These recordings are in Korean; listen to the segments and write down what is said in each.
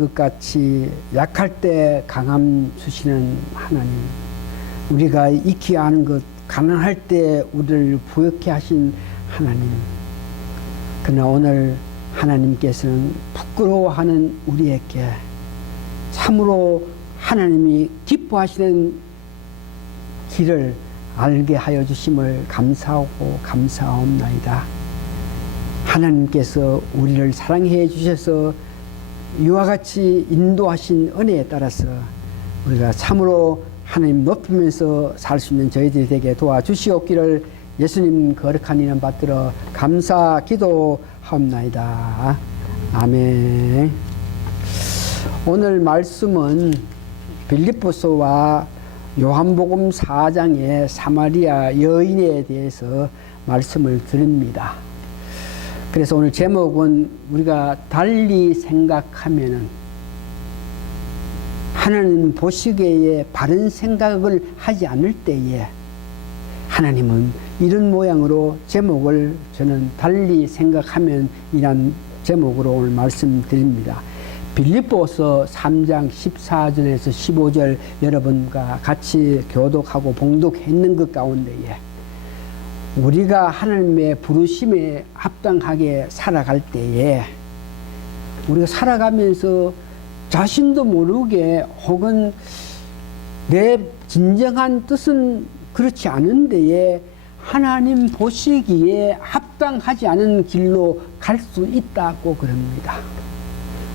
것 같이 약할 때 강함 주시는 하나님, 우리가 익히 아는 것, 가난할 때 우리를 부욕해 하신 하나님, 그러나 오늘 하나님께서는 부끄러워하는 우리에게 참으로 하나님이 기뻐하시는 길을 알게 하여 주심을 감사하고 감사하옵나이다. 하나님께서 우리를 사랑해 주셔서 이와 같이 인도하신 은혜에 따라서 우리가 참으로 하나님 높이면서 살 수 있는 저희들이 되게 도와주시옵기를 예수님 거룩한 이름 받들어 감사 기도하옵나이다. 아멘. 오늘 말씀은 빌립보서와 요한복음 4장의 사마리아 여인에 대해서 말씀을 드립니다. 그래서 오늘 제목은 우리가 달리 생각하면은 하나님 보시기에 바른 생각을 하지 않을 때에 하나님은 이런 모양으로 제목을 저는 달리 생각하면 이란 제목으로 오늘 말씀드립니다. 빌립보서 3장 14절에서 15절 여러분과 같이 교독하고 봉독했는 것 가운데에 우리가 하나님의 부르심에 합당하게 살아갈 때에 우리가 살아가면서 자신도 모르게 혹은 내 진정한 뜻은 그렇지 않은 데에 하나님 보시기에 합당하지 않은 길로 갈 수 있다고 그럽니다.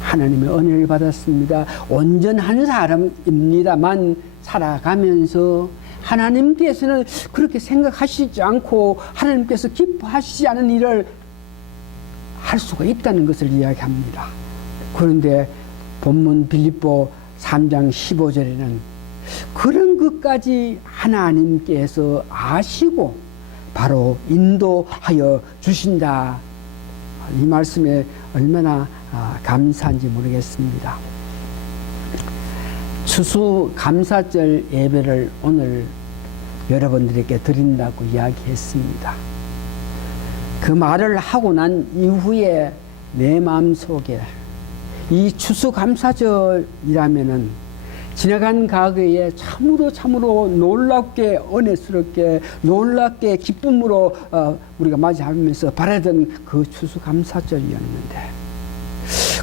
하나님의 은혜를 받았습니다. 온전한 사람입니다만 살아가면서 하나님께서는 그렇게 생각하시지 않고 하나님께서 기뻐하시지 않은 일을 할 수가 있다는 것을 이야기합니다. 그런데 본문 빌립보 3장 15절에는 그런 것까지 하나님께서 아시고 바로 인도하여 주신다. 이 말씀에 얼마나 감사한지 모르겠습니다. 추수감사절 예배를 오늘 여러분들에게 드린다고 이야기했습니다. 그 말을 하고 난 이후에 내 마음속에 이 추수감사절이라면은 지나간 과거에 참으로 놀랍게 은혜스럽게 놀랍게 기쁨으로 우리가 맞이하면서 바라던 그 추수감사절이었는데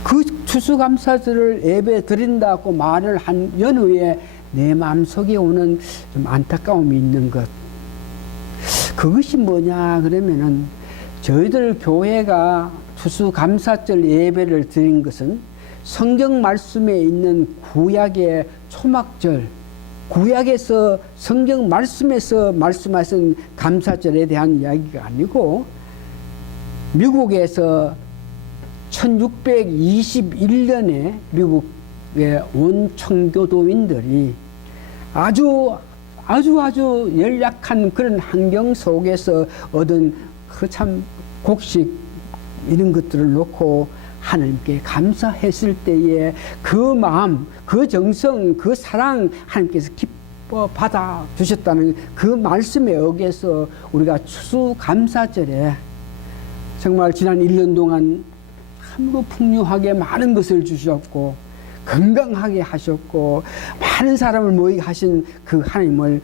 그 추수감사절을 예배 드린다고 말을 한 연후에 내 마음속에 오는 좀 안타까움이 있는 것, 그것이 뭐냐 그러면은 저희들 교회가 추수감사절 예배를 드린 것은 성경 말씀에 있는 구약의 초막절, 구약에서 성경 말씀에서 말씀하신 감사절에 대한 이야기가 아니고 미국에서 1621년에 미국의 원청교도인들이 아주 연약한 그런 환경 속에서 얻은 그 참 곡식 이런 것들을 놓고 하나님께 감사했을 때에 그 마음, 그 정성, 그 사랑 하나님께서 기뻐 받아 주셨다는 그 말씀에 의해서 우리가 추수감사절에 정말 지난 1년 동안 참으로 풍요하게 많은 것을 주셨고 건강하게 하셨고 많은 사람을 모이게 하신 그 하나님을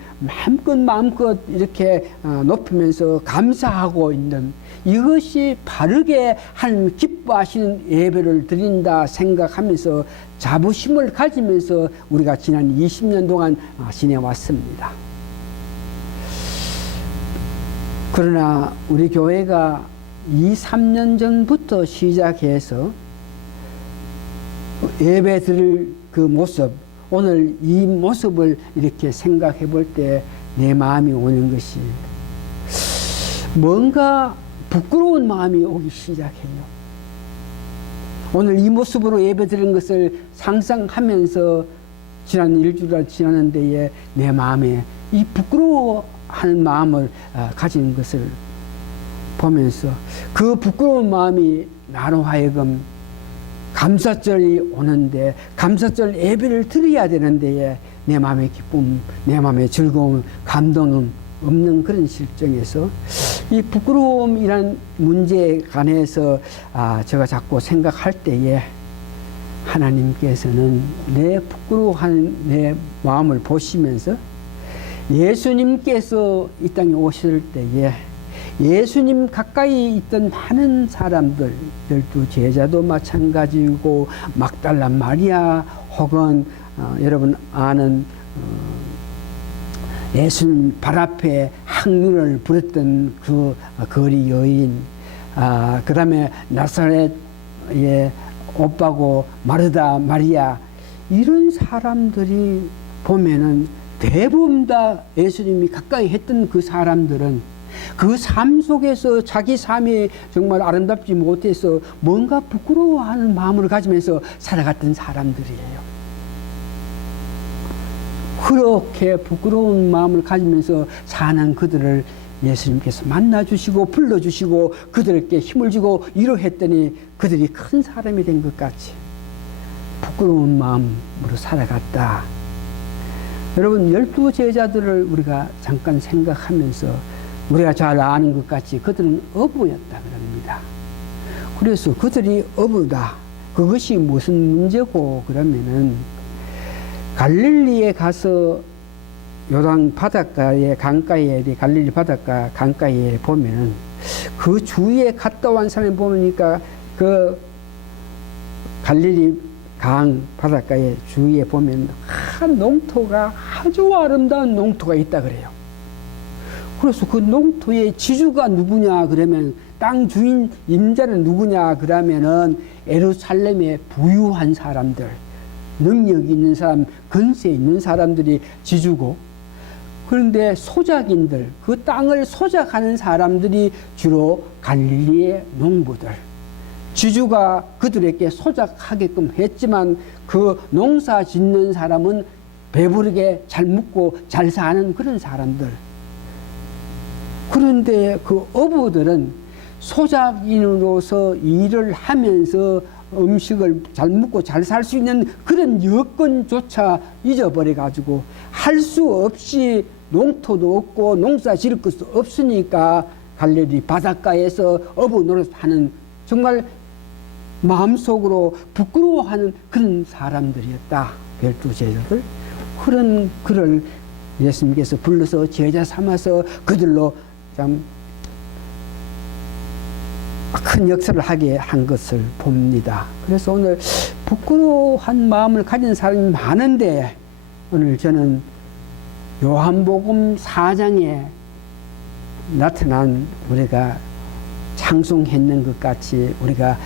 마음껏 이렇게 높이면서 감사하고 있는 이것이 바르게 하나님 기뻐하시는 예배를 드린다 생각하면서 자부심을 가지면서 우리가 지난 20년 동안 지내왔습니다. 그러나 우리 교회가 2-3년 전부터 시작해서 예배 드릴 그 모습, 오늘 이 모습을 이렇게 생각해 볼 때 내 마음이 오는 것이 뭔가 부끄러운 마음이 오기 시작해요. 오늘 이 모습으로 예배 드리는 것을 상상하면서 지난 일주일 지나는 데에 내 마음에 이 부끄러워하는 마음을 가지는 것을 보면서 그 부끄러운 마음이 나로 하여금 감사절이 오는데 감사절 예배를 드려야 되는데 내 마음의 기쁨, 내 마음의 즐거움, 감동은 없는 그런 실정에서 이 부끄러움이란 문제에 관해서 제가 자꾸 생각할 때에 하나님께서는 내 부끄러워하는 내 마음을 보시면서 예수님께서 이 땅에 오실 때에 예수님 가까이 있던 많은 사람들, 12제자도 마찬가지고 막달라 마리아 혹은 여러분 아는 예수님 발 앞에 항문을 부렸던 그 거리 여인, 그 다음에 나사렛의 오빠고 마르다 마리아, 이런 사람들이 보면은 대부분 다 예수님이 가까이 했던 그 사람들은 그 삶 속에서 자기 삶이 정말 아름답지 못해서 뭔가 부끄러워하는 마음을 가지면서 살아갔던 사람들이에요. 그렇게 부끄러운 마음을 가지면서 사는 그들을 예수님께서 만나주시고 불러주시고 그들에게 힘을 주고 위로했더니 그들이 큰 사람이 된 것 같이 부끄러운 마음으로 살아갔다. 여러분, 12제자들을 우리가 잠깐 생각하면서 우리가 잘 아는 것 같이 그들은 어부였다 그럽니다. 그래서 그들이 어부다. 그것이 무슨 문제고 그러면은 갈릴리에 가서 요단 바닷가에 강가에 갈릴리 바닷가 강가에 보면은 그 주위에 갔다 온 사람이 보니까 그 갈릴리 강 바닷가에 주위에 보면 한 농토가 아주 아름다운 농토가 있다 그래요. 그래서 그 농토의 지주가 누구냐 그러면 땅 주인 임자는 누구냐 그러면은 예루살렘의 부유한 사람들, 능력 있는 사람, 근세 있는 사람들이 지주고, 그런데 소작인들, 그 땅을 소작하는 사람들이 주로 갈릴리의 농부들, 지주가 그들에게 소작하게끔 했지만 그 농사 짓는 사람은 배부르게 잘 먹고 잘 사는 그런 사람들. 그런데 그 어부들은 소작인으로서 일을 하면서 음식을 잘 먹고 잘 살 수 있는 그런 여건조차 잊어버려 가지고 할 수 없이 농토도 없고 농사 지을 것도 없으니까 갈릴리 바닷가에서 어부 노릇하는 정말 마음속으로 부끄러워하는 그런 사람들이었다. 12제자들. 그런 그를 예수님께서 불러서 제자 삼아서 그들로 참 큰 역사를 하게 한 것을 봅니다. 그래서 오늘 부끄러워한 마음을 가진 사람이 많은데 오늘 저는 요한복음 4장에 나타난 우리가 찬송했는 것 같이 우리가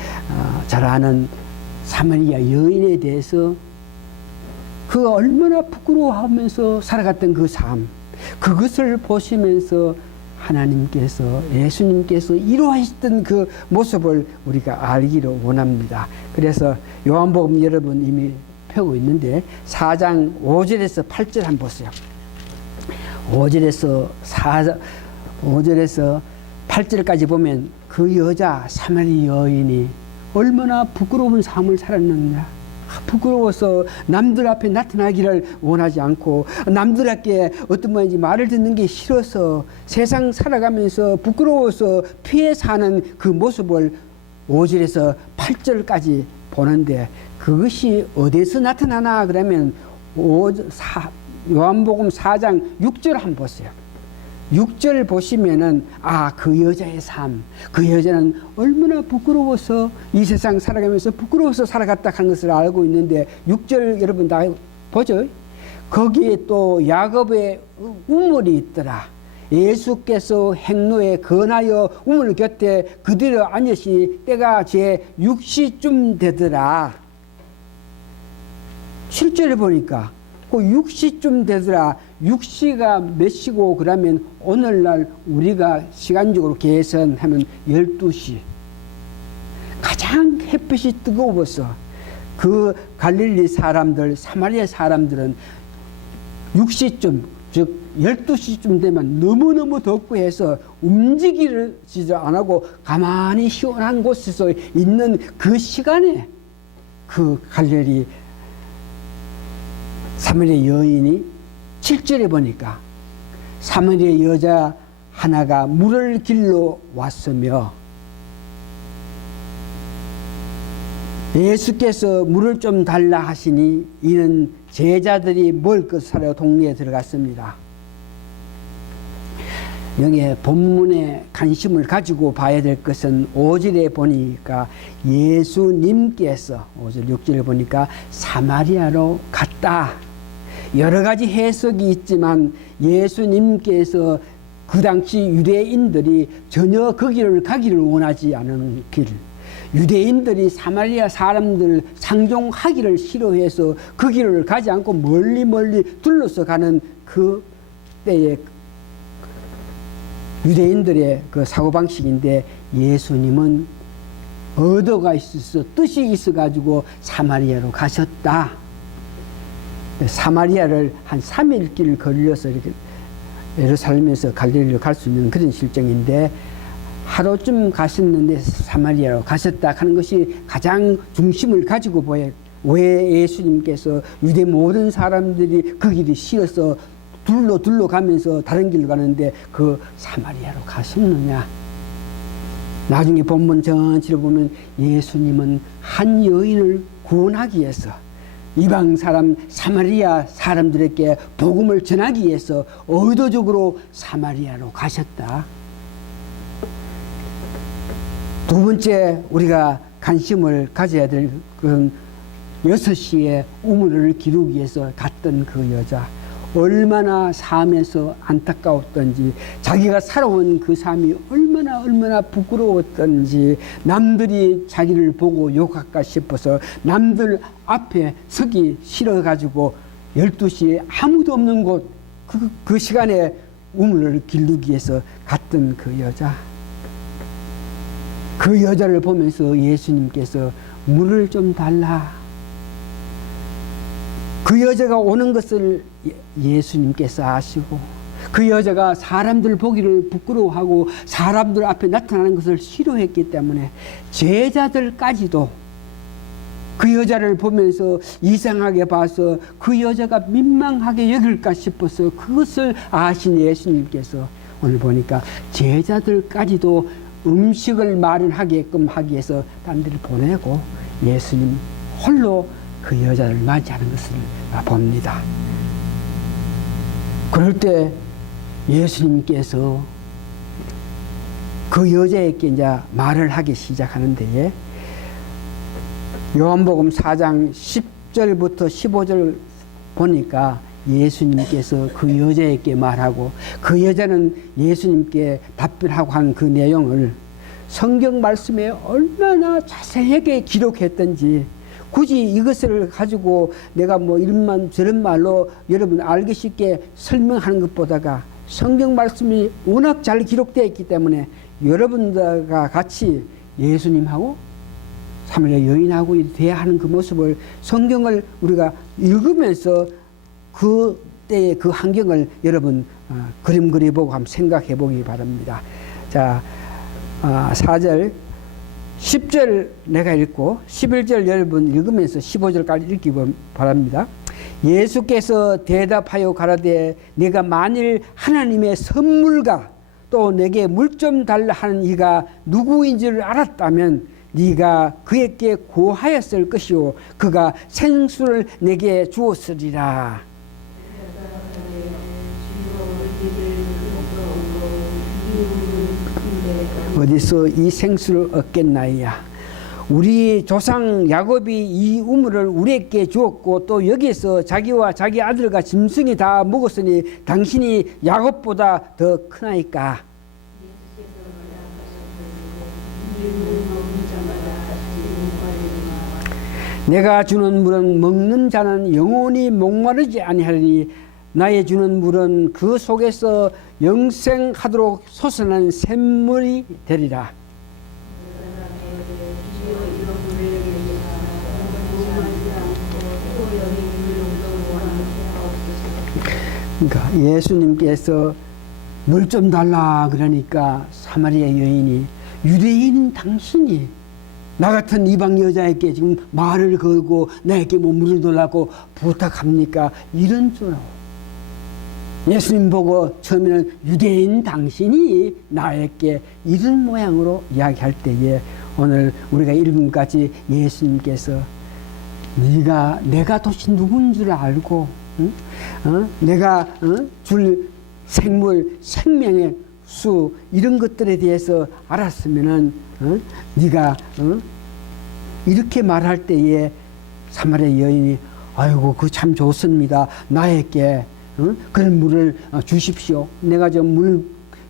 잘 아는 사마리아 여인에 대해서 그 얼마나 부끄러워하면서 살아갔던 그 삶, 그것을 보시면서 하나님께서 예수님께서 이루하셨던 그 모습을 우리가 알기를 원합니다. 그래서 요한복음 여러분 이미 펴고 있는데 4장 5절에서 8절 한번 보세요. 5절에서 8절까지 보면 그 여자 사마리아 여인이 얼마나 부끄러운 삶을 살았느냐. 부끄러워서 남들 앞에 나타나기를 원하지 않고 남들에게 어떤 모양인지 말을 듣는 게 싫어서 세상 살아가면서 부끄러워서 피해 사는 그 모습을 5절에서 8절까지 보는데 그것이 어디서 나타나나 그러면 요한복음 4장 6절 한번 보세요. 6절 보시면은 그 여자의 삶, 그 여자는 얼마나 부끄러워서 이 세상 살아가면서 부끄러워서 살아갔다 하는 것을 알고 있는데 6절 여러분 다 보죠. 거기에 또 야곱의 우물이 있더라. 예수께서 행로에 건하여 우물 곁에 그대로 앉으시 때가 제 6시쯤 되더라. 7절에 보니까 그 6시쯤 되더라. 6시가 몇 시고 그러면 오늘날 우리가 시간적으로 계산하면 12시. 가장 햇빛이 뜨거워서 그 갈릴리 사람들, 사마리아 사람들은 6시쯤, 즉 12시쯤 되면 너무너무 덥고 해서 움직이지도 안 하고 가만히 시원한 곳에서 있는 그 시간에 그 갈릴리 사마리아 여인이 7절에 보니까 사마리아 여자 하나가 물을 길러 왔으며 예수께서 물을 좀 달라 하시니 이는 제자들이 먹을 것 사러 동네에 들어갔습니다. 여기에 본문에 관심을 가지고 봐야 될 것은 5절에 보니까 예수님께서 5절 6절에 보니까 사마리아로 갔다. 여러 가지 해석이 있지만 예수님께서 그 당시 유대인들이 전혀 그 길을 가기를 원하지 않은 길, 유대인들이 사마리아 사람들 상종하기를 싫어해서 그 길을 가지 않고 멀리 둘러서 가는 그 때에 유대인들의 그 사고방식인데 예수님은 의도가 있어서 뜻이 있어가지고 사마리아로 가셨다. 사마리아를 한 3일 길 걸려서 이렇게 예루살렘에서 갈릴리로 갈 수 있는 그런 실정인데 하루쯤 가셨는데 사마리아로 가셨다 하는 것이 가장 중심을 가지고 보여. 왜 예수님께서 유대 모든 사람들이 그 길이 싫어서 둘러 가면서 다른 길로 가는데 그 사마리아로 가셨느냐. 나중에 본문 전체를 보면 예수님은 한 여인을 구원하기 위해서 이방 사람 사마리아 사람들에게 복음을 전하기 위해서 의도적으로 사마리아로 가셨다. 두 번째 우리가 관심을 가져야 될 건 6시에 우물을 기르기 위해서 갔던 그 여자. 얼마나 삶에서 안타까웠던지, 자기가 살아온 그 삶이 얼마나 부끄러웠던지, 남들이 자기를 보고 욕할까 싶어서 남들 앞에 서기 싫어가지고 12시에 아무도 없는 곳, 그 시간에 우물을 기르기 위해서 갔던 그 여자. 그 여자를 보면서 예수님께서 물을 좀 달라. 그 여자가 오는 것을 예수님께서 아시고 그 여자가 사람들 보기를 부끄러워하고 사람들 앞에 나타나는 것을 싫어했기 때문에 제자들까지도 그 여자를 보면서 이상하게 봐서 그 여자가 민망하게 여길까 싶어서 그것을 아신 예수님께서 오늘 보니까 제자들까지도 음식을 마련하게끔 하기 위해서 딴 데를 보내고 예수님 홀로 그 여자를 맞이하는 것을 봅니다. 그럴 때 예수님께서 그 여자에게 이제 말을 하기 시작하는데 요한복음 4장 10절부터 15절 보니까 예수님께서 그 여자에게 말하고 그 여자는 예수님께 답변하고 한 그 내용을 성경 말씀에 얼마나 자세하게 기록했던지 굳이 이것을 가지고 내가 뭐 이런 저런 말로 여러분 알기 쉽게 설명하는 것보다가 성경 말씀이 워낙 잘 기록되어 있기 때문에 여러분들과 같이 예수님하고 사마리아 여인하고 대화하는 그 모습을 성경을 우리가 읽으면서 그 때의 그 환경을 여러분 그림 그려보고 한번 생각해 보기 바랍니다. 자, 4절 10절 내가 읽고 11절 여러분 읽으면서 15절까지 읽기 바랍니다. 예수께서 대답하여 가라되 내가 만일 하나님의 선물과 또 내게 물 좀 달라 하는 이가 누구인 줄 알았다면 네가 그에게 고하였을 것이요 그가 생수를 내게 주었으리라. 어디서 이 생수를 얻겠나이야. 우리 조상 야곱이 이 우물을 우리에게 주었고 또 여기서 자기와 자기 아들과 짐승이 다 먹었으니 당신이 야곱보다 더 크나이까. 내가 주는 물은 먹는 자는 영원히 목마르지 아니하리니 나의 주는 물은 그 속에서 영생하도록 솟아난 샘물이 되리라. 그러니까 예수님께서 물 좀 달라 그러니까 사마리아 여인이 유대인인 당신이 나 같은 이방 여자에게 지금 말을 걸고 나에게 뭐 물을 달라고 부탁합니까? 이런 줄 알고 예수님 보고 처음에는 유대인 당신이 나에게 이런 모양으로 이야기할 때에 오늘 우리가 읽은 같이 예수님께서 내가 도대체 누군 줄 알고, 응? 내가 줄 생물, 생명의 수 이런 것들에 대해서 알았으면은 네가 이렇게 말할 때에 사마리아 여인이 아이고 그 참 좋습니다. 나에게 그런 물을 주십시오. 내가 저 물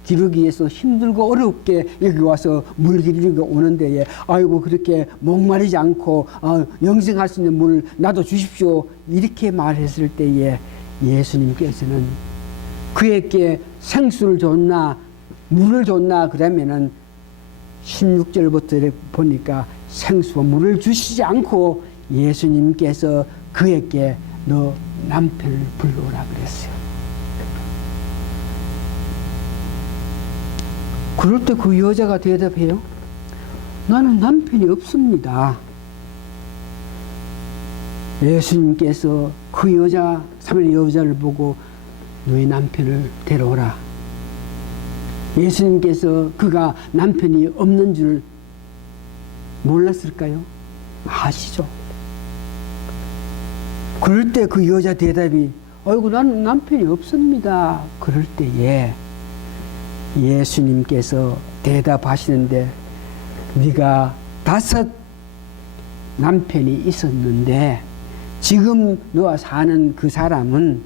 기르기 위해서 힘들고 어렵게 여기 와서 물 기르기 오는 데에 아이고 그렇게 목마르지 않고 영생할 수 있는 물 나도 주십시오. 이렇게 말했을 때에 예수님께서는 그에게 생수를 줬나 물을 줬나 그러면은 16절부터 보니까 생수와 물을 주시지 않고 예수님께서 그에게 너 남편을 불러오라 그랬어요. 그럴 때 그 여자가 대답해요. 나는 남편이 없습니다. 예수님께서 그 여자, 사마리아 여자를 보고 너의 남편을 데려오라. 예수님께서 그가 남편이 없는 줄 몰랐을까요? 아시죠? 그럴 때 그 여자 대답이 아이고 나는 남편이 없습니다. 그럴 때에 예수님께서 대답하시는데 네가 5 남편이 있었는데 지금 너와 사는 그 사람은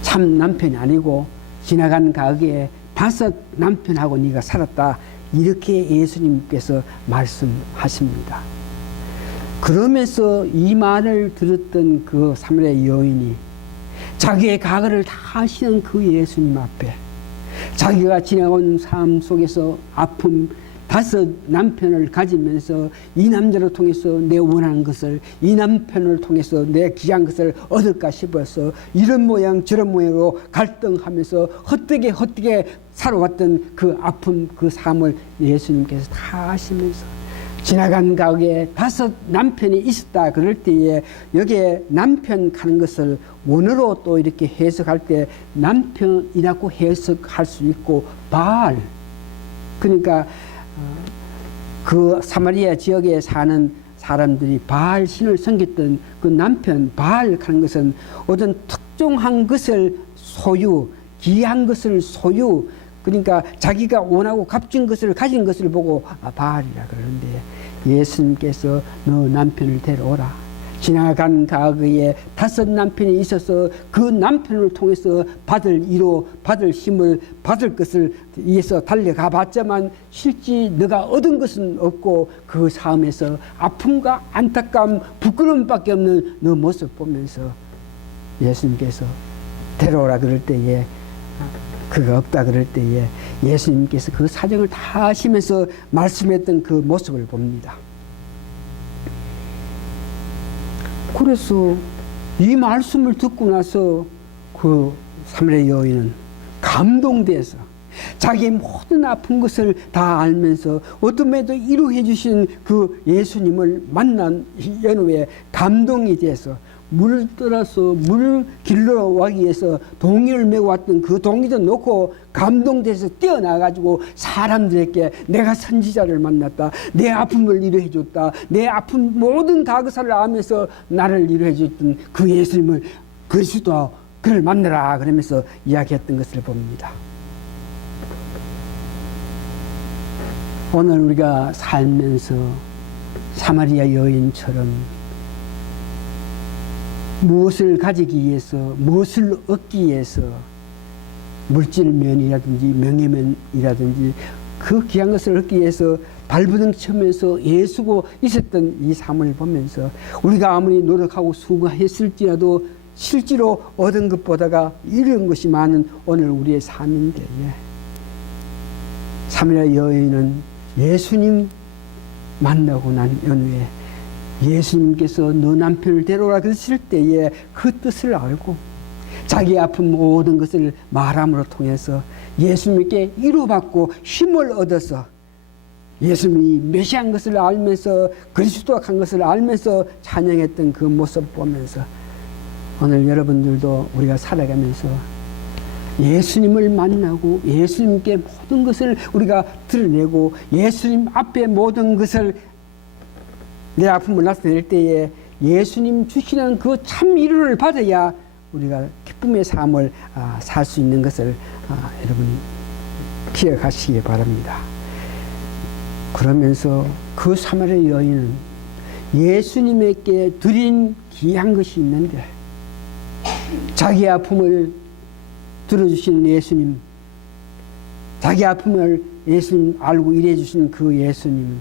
참 남편이 아니고 지나간 가게에 5 남편하고 네가 살았다. 이렇게 예수님께서 말씀하십니다. 그러면서 이 말을 들었던 그 사마리아 여인이 자기의 과거를 다 아시는 그 예수님 앞에 자기가 지나온 삶 속에서 아픔 5 남편을 가지면서 이 남자를 통해서 내 원하는 것을 이 남편을 통해서 내 귀한 것을 얻을까 싶어서 이런 모양 저런 모양으로 갈등하면서 헛되게 살아왔던 그 아픔 그 삶을 예수님께서 다 아시면서 지나간 가게에 5 남편이 있었다 그럴 때에 여기에 남편 가는 것을 원어로 또 이렇게 해석할 때 남편이라고 해석할 수 있고 바알 그러니까 그 사마리아 지역에 사는 사람들이 바알 신을 섬겼던 그 남편 바알 가는 것은 어떤 특정한 것을 소유 귀한 것을 소유 그러니까 자기가 원하고 값진 것을 가진 것을 보고 바알이라 그러는데 예수님께서 너 남편을 데려오라. 지나간 과거에 5 남편이 있어서 그 남편을 통해서 받을 위로, 받을 힘을, 받을 것을 위해서 달려가 봤지만 실제 너가 얻은 것은 없고 그 삶에서 아픔과 안타까움, 부끄러움밖에 없는 너 모습 보면서 예수님께서 데려오라 그럴 때에 그가 없다 그럴 때에 예수님께서 그 사정을 다 아시면서 말씀했던 그 모습을 봅니다. 그래서 이 말씀을 듣고 나서 그 사마리아 여인은 감동돼서 자기의 모든 아픈 것을 다 알면서 어둠에도 이루해 주신 그 예수님을 만난 연후에 감동이 돼서 물을 떠나서 물을 길러 가기 위해서 동이를 메고 왔던 그 동이도 놓고 감동돼서 뛰어나가지고 사람들에게 내가 선지자를 만났다. 내 아픔을 이루해 줬다. 내 아픈 모든 과거사를 알면서 나를 이루해 줬던 그 예수님을 그리스도 그를 만나라 그러면서 이야기했던 것을 봅니다. 오늘 우리가 살면서 사마리아 여인처럼 무엇을 가지기 위해서 무엇을 얻기 위해서 물질면이라든지 명예면이라든지 그 귀한 것을 얻기 위해서 발버둥 치면서 애쓰고 있었던 이 삶을 보면서 우리가 아무리 노력하고 수고했을지라도 실제로 얻은 것보다가 이런 것이 많은 오늘 우리의 삶인데 사마리아 여인은 예수님 만나고 난 연후에 예수님께서 너 남편을 데려오라 그러실 때에 그 뜻을 알고 자기 아픈 모든 것을 말함으로 통해서 예수님께 위로받고 힘을 얻어서 예수님이 메시아인 것을 알면서 그리스도가 간 것을 알면서 찬양했던 그 모습 보면서 오늘 여러분들도 우리가 살아가면서 예수님을 만나고 예수님께 모든 것을 우리가 드러내고 예수님 앞에 모든 것을 내 아픔을 나타낼 때에 예수님 주시는 그 참 위로를 받아야 우리가 기쁨의 삶을 살 수 있는 것을 여러분 기억하시기 바랍니다. 그러면서 그 사마리아 여인은 예수님에게 드린 귀한 것이 있는데 자기 아픔을 들어주시는 예수님, 자기 아픔을 예수님 알고 일해주신 그 예수님,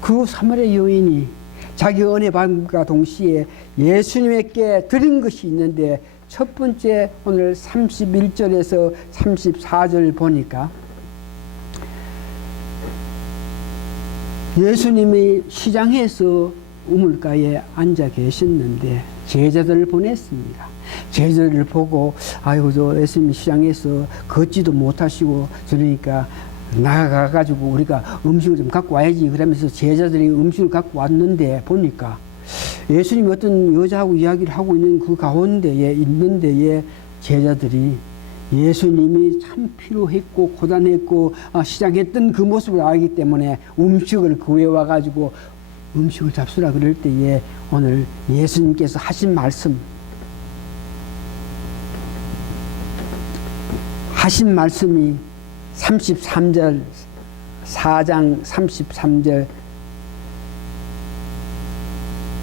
그 사마리아 여인이 자기 은혜 받음과 동시에 예수님에게 드린 것이 있는데 첫 번째 오늘 31절에서 34절 보니까 예수님이 시장에서 우물가에 앉아 계셨는데 제자들을 보냈습니다. 제자들을 보고 아이고 저 예수님 시장에서 걷지도 못하시고 저러니까 나가가지고 우리가 음식을 좀 갖고 와야지 그러면서 제자들이 음식을 갖고 왔는데 보니까 예수님이 어떤 여자하고 이야기를 하고 있는 그 가운데에 있는데에 제자들이 예수님이 참 피로했고 고단했고 시장했던 그 모습을 알기 때문에 음식을 구해 와가지고 음식을 잡수라 그럴 때에 오늘 예수님께서 하신 말씀이 33절 4장 33절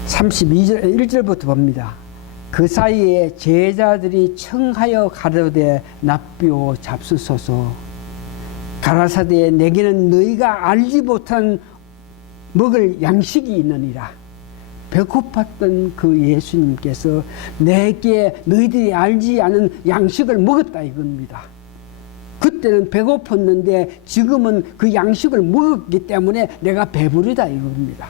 32절 1절부터 봅니다. 그 사이에 제자들이 청하여 가로되 납비오 잡수소서 가라사대 내게는 너희가 알지 못한 먹을 양식이 있느니라. 배고팠던 그 예수님께서 내게 너희들이 알지 않은 양식을 먹었다 이겁니다. 그때는 배고팠는데 지금은 그 양식을 먹었기 때문에 내가 배부르다 이겁니다.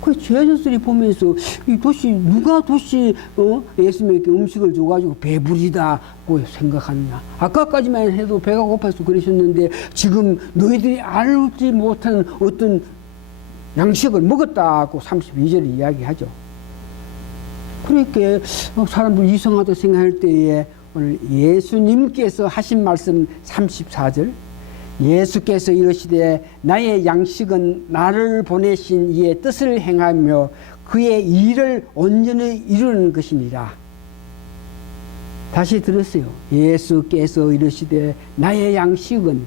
그 제자들이 보면서 이 도시 누가 예수님에게 음식을 줘가지고 배부르다고 생각하느냐. 아까까지만 해도 배가 고파서 그러셨는데 지금 너희들이 알지 못한 어떤 양식을 먹었다고 32절에 이야기하죠. 그러니까 사람들 이상하다 생각할 때에 오늘 예수님께서 하신 말씀 34절 예수께서 이르시되 나의 양식은 나를 보내신 이의 뜻을 행하며 그의 일을 온전히 이루는 것이니라. 다시 들으세요. 예수께서 이르시되 나의 양식은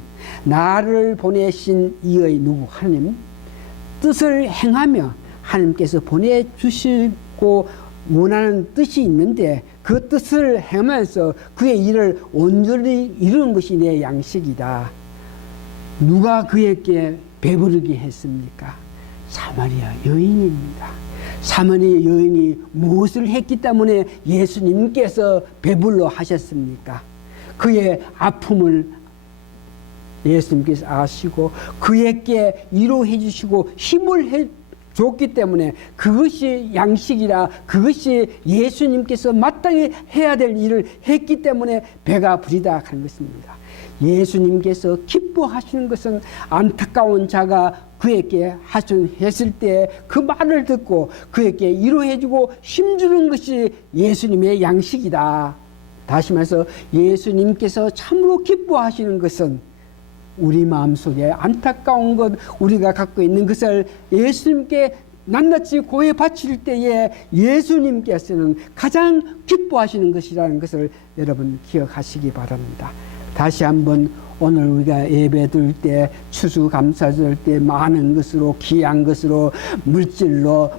나를 보내신 이의 누구 하나님 뜻을 행하며 하나님께서 보내주시고 원하는 뜻이 있는데 그 뜻을 행하면서 그의 일을 온전히 이루는 것이 내 양식이다. 누가 그에게 배부르게 했습니까? 사마리아 여인입니다. 사마리아 여인이 무엇을 했기 때문에 예수님께서 배불러 하셨습니까? 그의 아픔을 예수님께서 아시고 그에게 위로해 주시고 힘을 줬기 때문에 그것이 양식이라 그것이 예수님께서 마땅히 해야 될 일을 했기 때문에 배가 부리다 하는 것입니다. 예수님께서 기뻐하시는 것은 안타까운 자가 그에게 했을 때 그 말을 듣고 그에게 위로해주고 힘주는 것이 예수님의 양식이다. 다시 말해서 예수님께서 참으로 기뻐하시는 것은 우리 마음속에 안타까운 것 우리가 갖고 있는 것을 예수님께 낱낱이 고해 바칠 때에 예수님께서는 가장 기뻐하시는 것이라는 것을 여러분 기억하시기 바랍니다. 다시 한번 오늘 우리가 예배 드릴 때 추수감사 드릴 때 많은 것으로 귀한 것으로 물질로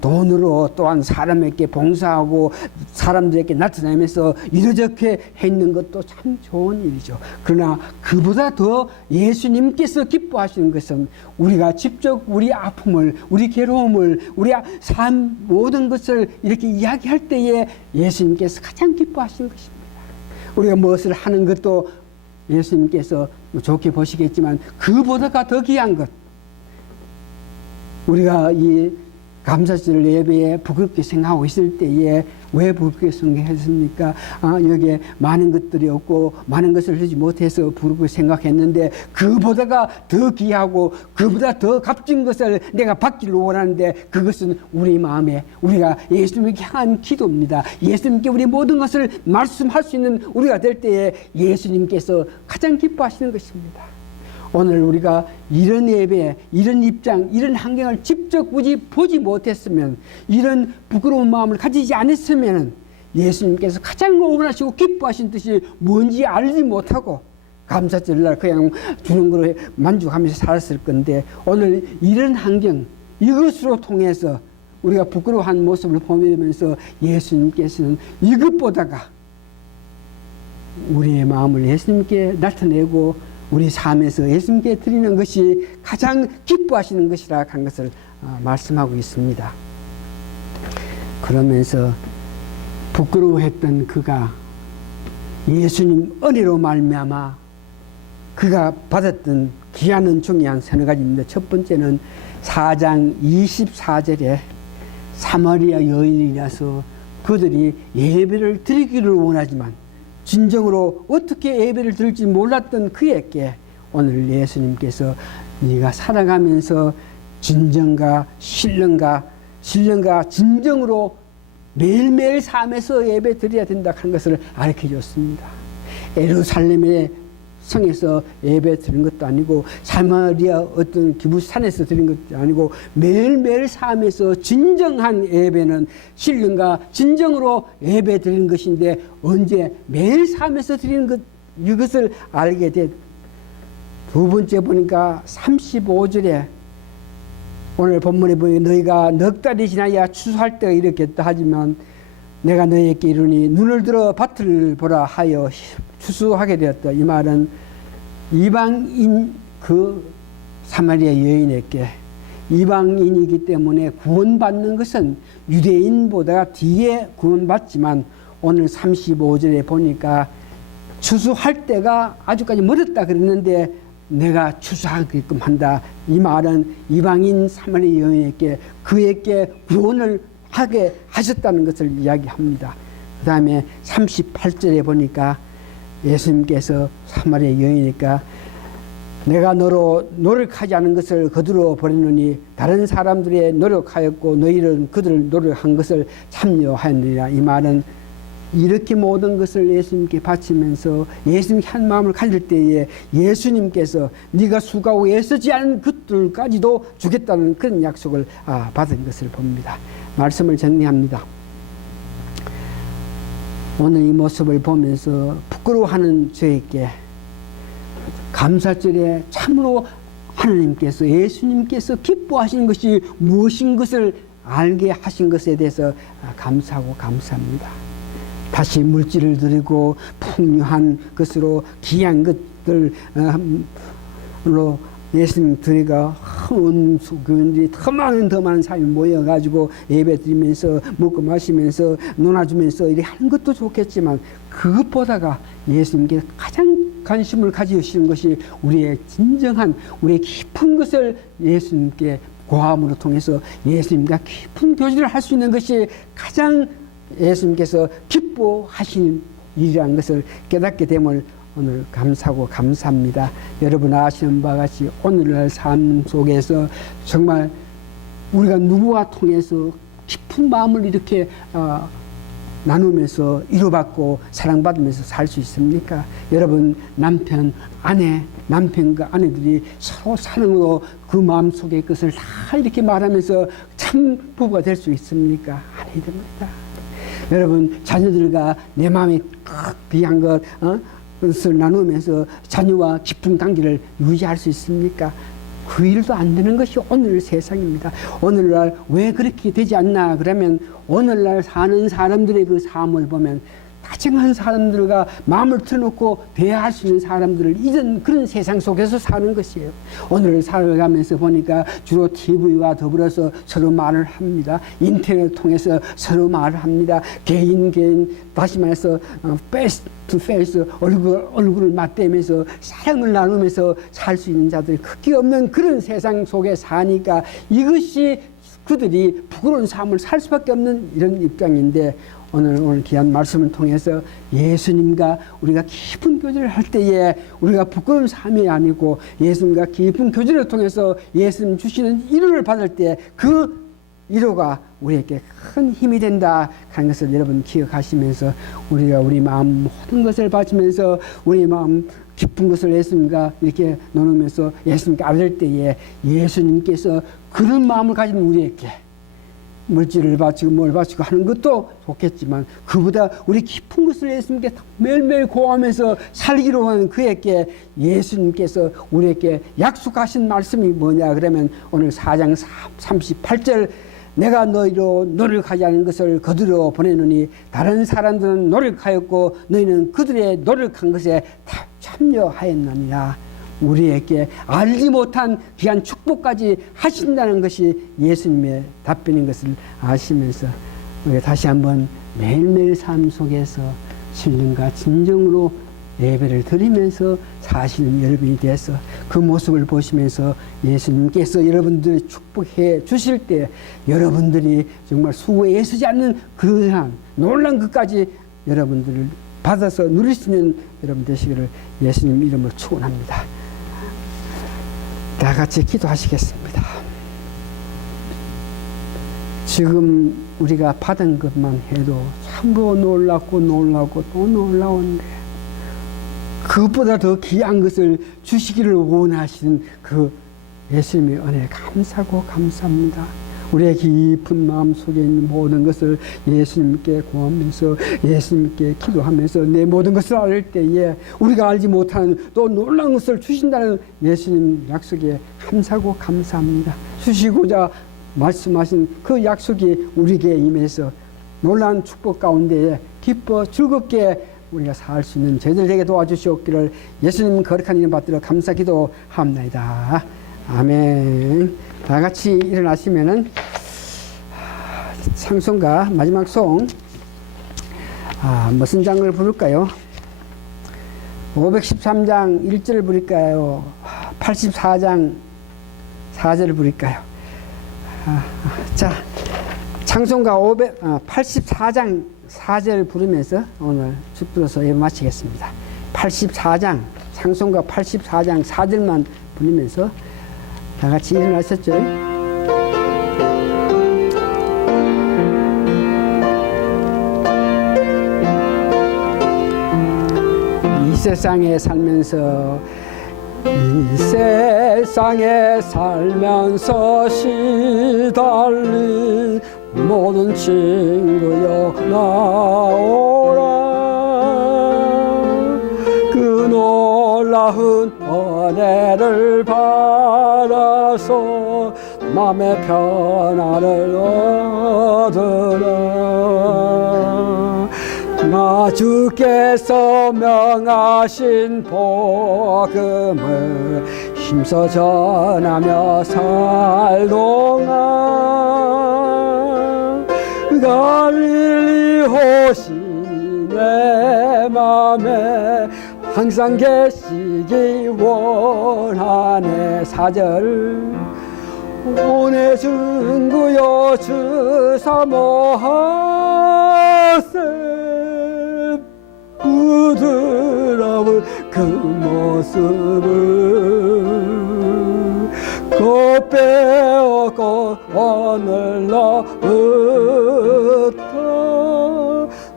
돈으로 또한 사람에게 봉사하고 사람들에게 나타내면서 이러저렇게 했는 것도 참 좋은 일이죠. 그러나 그보다 더 예수님께서 기뻐하시는 것은 우리가 직접 우리 아픔을 우리 괴로움을 우리 삶 모든 것을 이렇게 이야기할 때에 예수님께서 가장 기뻐하시는 것입니다. 우리가 무엇을 하는 것도 예수님께서 좋게 보시겠지만 그보다가 더 귀한 것 우리가 이 감사절 예배에 부끄럽게 생각하고 있을 때에 왜 부끄럽게 생각했습니까? 여기에 많은 것들이 없고 많은 것을 하지 못해서 부끄럽게 생각했는데 그보다가 더 귀하고 그보다 더 값진 것을 내가 받기를 원하는데 그것은 우리 마음에 우리가 예수님께 향한 기도입니다. 예수님께 우리 모든 것을 말씀할 수 있는 우리가 될 때에 예수님께서 가장 기뻐하시는 것입니다. 오늘 우리가 이런 예배, 이런 입장, 이런 환경을 직접 굳이 보지 못했으면, 이런 부끄러운 마음을 가지지 않았으면 예수님께서 가장 원하시고 기뻐하신 뜻이 뭔지 알지 못하고 감사절날 그냥 주는 거로 만족하면서 살았을 건데, 오늘 이런 환경, 이것으로 통해서 우리가 부끄러워한 모습을 보면서 예수님께서는 이것보다가 우리의 마음을 예수님께 나타내고 우리 삶에서 예수님께 드리는 것이 가장 기뻐하시는 것이라 한 것을 말씀하고 있습니다. 그러면서 부끄러워했던 그가 예수님 은혜로 말미암아 그가 받았던 귀한 은총이 한 서너 가지입니다. 첫 번째는 4장 24절에 사마리아 여인이라서 그들이 예배를 드리기를 원하지만 진정으로 어떻게 예배를 드릴지 몰랐던 그에게 오늘 예수님께서 네가 살아가면서 진정과 신령과 진정으로 매일매일 삶에서 예배 드려야 된다 하는 것을 가르쳐 줬습니다. 예루살렘의 성에서 예배 드리는 것도 아니고 사마리아 어떤 기부산에서 드리는 것도 아니고 매일매일 삶에서 진정한 예배는 신령과 진정으로 예배 드리는 것인데 언제 매일 삶에서 드리는 것 이것을 알게 돼. 두 번째 보니까 35절에 오늘 본문에 보니 너희가 넉 달이 지나야 추수할 때가 이렇겠다 하지만 내가 너희에게 이르니 눈을 들어 밭을 보라 하여 추수하게 되었다. 이 말은 이방인 그 사마리아 여인에게 이방인이기 때문에 구원받는 것은 유대인보다 뒤에 구원받지만 오늘 35절에 보니까 추수할 때가 아주까지 멀었다 그랬는데 내가 추수하게끔 한다. 이 말은 이방인 사마리아 여인에게 그에게 구원을 하게 하셨다는 것을 이야기합니다. 그 다음에 38절에 보니까 예수님께서 사마리아 여인이니까 내가 너로 노력하지 않은 것을 거두어 버리노니 다른 사람들의 노력하였고 너희는 그들 노력한 것을 참여하였느니라. 이 말은 이렇게 모든 것을 예수님께 바치면서 예수님께 한 마음을 가질 때에 예수님께서 네가 수고하고 애쓰지 않은 것들까지도 주겠다는 그런 약속을 받은 것을 봅니다. 말씀을 정리합니다. 오늘 이 모습을 보면서 부끄러워하는 저에게 감사절에 참으로 하나님께서 예수님께서 기뻐하시는 것이 무엇인 것을 알게 하신 것에 대해서 감사하고 감사합니다. 다시 물질을 드리고 풍요한 것으로 귀한 것들로 예수님 드리가 교인들이 더 많은 사람이 모여가지고 예배 드리면서 먹고 마시면서 놀아주면서 이렇게 하는 것도 좋겠지만 그것보다가 예수님께 가장 관심을 가지시는 것이 우리의 진정한 우리의 깊은 것을 예수님께 고함으로 통해서 예수님과 깊은 교제를 할 수 있는 것이 가장 예수님께서 기뻐하시는 일이라는 것을 깨닫게 됨을 오늘 감사하고 감사합니다. 여러분 아시는 바와 같이 오늘날 삶 속에서 정말 우리가 누구와 통해서 깊은 마음을 이렇게 나누면서 위로받고 사랑받으면서 살 수 있습니까? 여러분 남편, 아내, 남편과 아내들이 서로 사랑으로 그 마음속의 것을 다 이렇게 말하면서 참 부부가 될 수 있습니까? 아니 됩니다. 여러분 자녀들과 내 마음이 귀한 것을 나누면서 자녀와 깊은 관계를 유지할 수 있습니까? 그 일도 안 되는 것이 오늘 세상입니다. 오늘날 왜 그렇게 되지 않나 그러면 오늘날 사는 사람들의 그 삶을 보면 다정한 사람들과 마음을 틀어놓고 대화할 수 있는 사람들을 잊은 그런 세상 속에서 사는 것이에요. 오늘 살아가면서 보니까 주로 TV와 더불어서 서로 말을 합니다. 인터넷을 통해서 서로 말을 합니다. 개인 다시 말해서 페이스 투 페이스 얼굴을 맞대면서 사랑을 나누면서 살 수 있는 자들이 크게 없는 그런 세상 속에 사니까 이것이 그들이 부끄러운 삶을 살 수밖에 없는 이런 입장인데 오늘 귀한 말씀을 통해서 예수님과 우리가 깊은 교제를 할 때에 우리가 부끄러운 삶이 아니고 예수님과 깊은 교제를 통해서 예수님 주시는 위로를 받을 때 그 위로가 우리에게 큰 힘이 된다 하는 것을 여러분 기억하시면서 우리가 우리 마음 모든 것을 바치면서 우리 마음 깊은 것을 예수님과 이렇게 나누면서 예수님께 아뢰을 때에 예수님께서 그런 마음을 가진 우리에게 물질을 바치고 뭘 바치고 하는 것도 좋겠지만 그보다 우리 깊은 것을 예수님께 매일매일 구하면서 살기로 하는 그에게 예수님께서 우리에게 약속하신 말씀이 뭐냐 그러면 오늘 4장 38절 내가 너희로 노력하지 않은 것을 거두러 보내노니 다른 사람들은 노력하였고 너희는 그들의 노력한 것에 다 참여하였느니라. 우리에게 알지 못한 귀한 축복까지 하신다는 것이 예수님의 답변인 것을 아시면서 우리가 다시 한번 매일매일 삶 속에서 신령과 진정으로 예배를 드리면서 사시는 여러분이 돼서 그 모습을 보시면서 예수님께서 여러분들을 축복해 주실 때 여러분들이 정말 수고에 애쓰지 않는 그러한 놀란 것까지 여러분들을 받아서 누릴 수 있는 여러분 되시기를 예수님 이름으로 축원합니다. 다 같이 기도하시겠습니다. 지금 우리가 받은 것만 해도 참으로 놀랍고 또 놀라운데 그것보다 더 귀한 것을 주시기를 원하시는 그 예수님의 은혜에 감사하고 감사합니다. 우리의 깊은 마음 속에 있는 모든 것을 예수님께 구하면서 예수님께 기도하면서 내 모든 것을 알 때에 우리가 알지 못하는 또 놀라운 것을 주신다는 예수님 약속에 감사하고 감사합니다. 주시고자 말씀하신 그 약속이 우리에게 임해서 놀라운 축복 가운데에 기뻐 즐겁게 우리가 살 수 있는 저희들에게 도와주시옵기를 예수님 거룩한 이름 받들어 감사 기도합니다. 아멘. 다 같이 일어나시면은 찬송가 마지막 송 무슨 장을 부를까요? 513장 1절을 부를까요? 84장 4절을 부를까요? 자, 찬송가 84장 4절을 부르면서 오늘 죽들어서 예배 마치겠습니다. 84장 찬송가 84장 4절만 부르면서 다 같이 일어나셨죠? 이 세상에 살면서 시달린 모든 친구여 나오라. 그 놀라운 은혜를 받아서 마음의 평안을 얻으라. 나 주께서 명하신 복음을 힘써 전하며 살동안 갈릴리 오신 내 맘에 항상 계시기 원하네. 4절 오늘 증거여 주 사모하세. 부드러운 그 모습을 곱배웠고 오늘로부터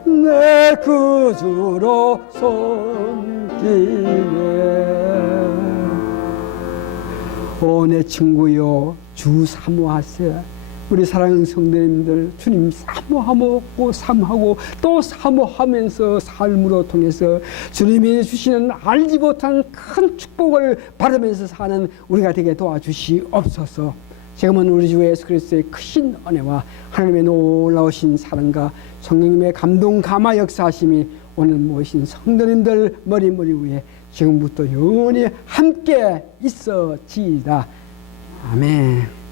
내 구주로 섬기네. 오 내 친구여 주 사모하세. 우리 사랑하는 성도님들 주님 사모하고 사모하고 또 사모하면서 삶으로 통해서 주님이 주시는 알지 못한 큰 축복을 받으면서 사는 우리가 되게 도와주시옵소서. 지금은 우리 주 예수 그리스도의 크신 은혜와 하나님의 놀라우신 사랑과 성령님의 감동 감화 역사하심이 오늘 모이신 성도님들 머리 위에 지금부터 영원히 함께 있어지이다. 아멘.